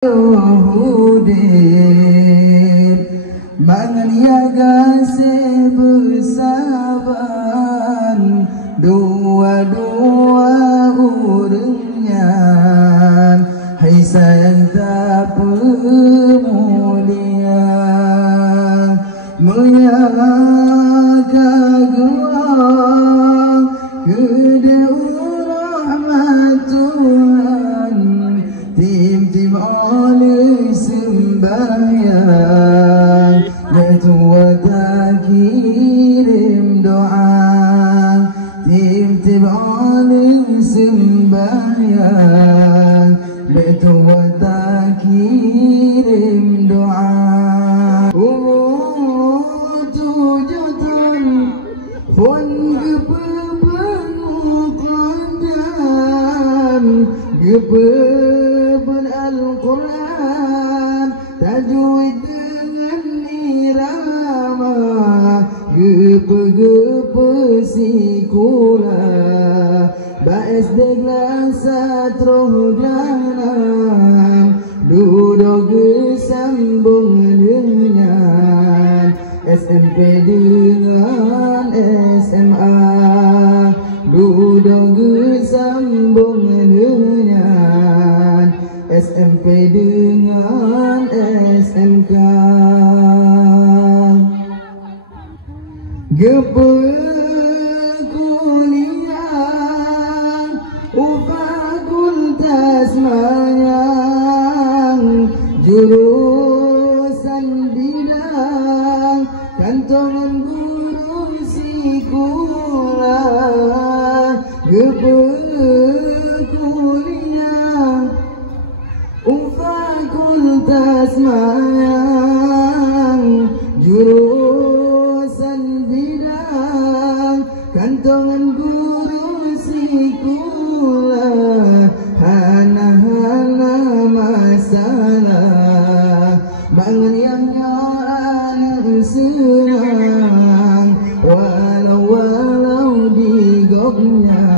Yahudin menganiaga sebersaban dua-dua urangnya. Hai sayang tak pemulia menjaga gua kedua rahmat Tuhan. Tim-tim oleh sembahyang Betua tak kirim doa. Tim-tim oleh sembahyang Betua tak kirim doa. Tujuan pun kepepenukan Gepepen Al-Quran tajwid dengan irama gepe-gepe sikula baes degla satroh glanam duduk gesambung dengan SMP dengan SMA duduk gesambung dengan SMP dengan SMK. Gepe kuliah fakultas mayang jurusan bidang kantongan guru sekolah. Gepe kuliah fakultas mayang jurusan bidang kantongan guru sekolah. Hana-hana masalah bangun yang nyaran senang walau digopnya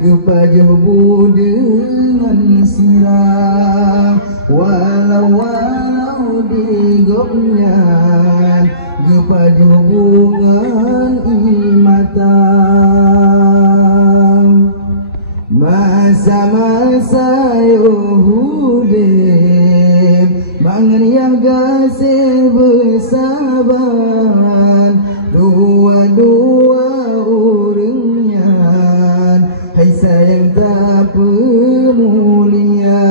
gepajobu dengan silang walau digopnya gepajobu dengan imatang. Masa-masa Yahudin menganiaga sebersaban dua-dua urangnya. Hai sayang tak pemulia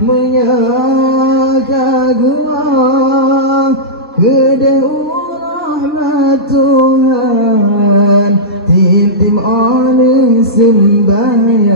menjaga gua kedua rahmat Tuhan. Tim-tim oleh sembahyang